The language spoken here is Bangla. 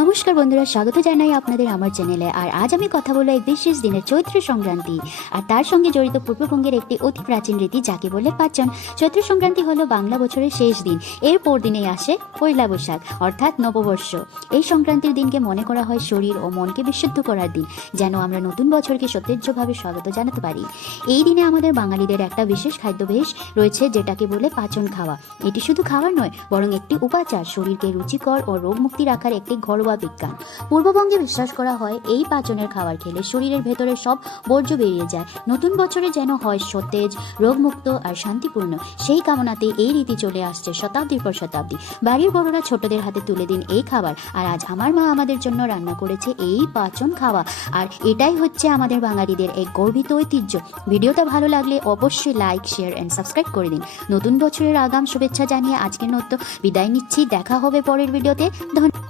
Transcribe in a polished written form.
নমস্কার বন্ধুরা, স্বাগত জানাই আপনাদের আমার চ্যানেলে। আর আজ আমি কথা বলবো এক বিশেষ দিনের চৈত্র সংক্রান্তি আর তার সঙ্গে জড়িত পূর্ববঙ্গের একটি অতি প্রাচীন রীতি, যাকে বলে পাচন। চৈত্র সংক্রান্তি হলো বাংলা বছরের শেষ দিন। এর পর দিনেই আসে পয়লা বৈশাখ, অর্থাৎ নববর্ষ। এই সংক্রান্তির দিনকে মনে করা হয় শরীর ও মনকে বিশুদ্ধ করার দিন, যেন আমরা নতুন বছরকে সতেজভাবে স্বাগত জানাতে পারি। এই দিনে আমাদের বাঙালিদের একটা বিশেষ খাদ্যাভ্যাস রয়েছে, যেটাকে বলে পাচন খাওয়া। এটি শুধু খাবার নয়, বরং একটি উপাচার, শরীরকে রুচিকর ও রোগমুক্তি রাখার একটি ঘরোয়া বিজ্ঞান। পূর্ববঙ্গে বিশ্বাস করা হয় এই পাচনের খাবার খেলে শরীরের ভেতরে সব বর্জ্য বেরিয়ে যায়, নতুন বছরে যেন হয় সতেজ, রোগমুক্ত আর শান্তিপূর্ণ। সেই কামনাতে এই রীতি চলে আসছে শতাব্দীর পর শতাব্দী। বাড়ির বড়রা ছোটদের হাতে তুলে দিন এই খাবার, আর আজ আমার মা আমাদের জন্য রান্না করেছে এই পাচন খাওয়া। আর এটাই হচ্ছে আমাদের বাঙালিদের এক গর্বিত ঐতিহ্য। ভিডিওটা ভালো লাগলে অবশ্যই লাইক, শেয়ার এন্ড সাবস্ক্রাইব করে দিন। নতুন বছরের আগাম শুভেচ্ছা জানিয়ে আজকের মতো বিদায় নিচ্ছি। দেখা হবে পরের ভিডিওতে। ধন্যবাদ।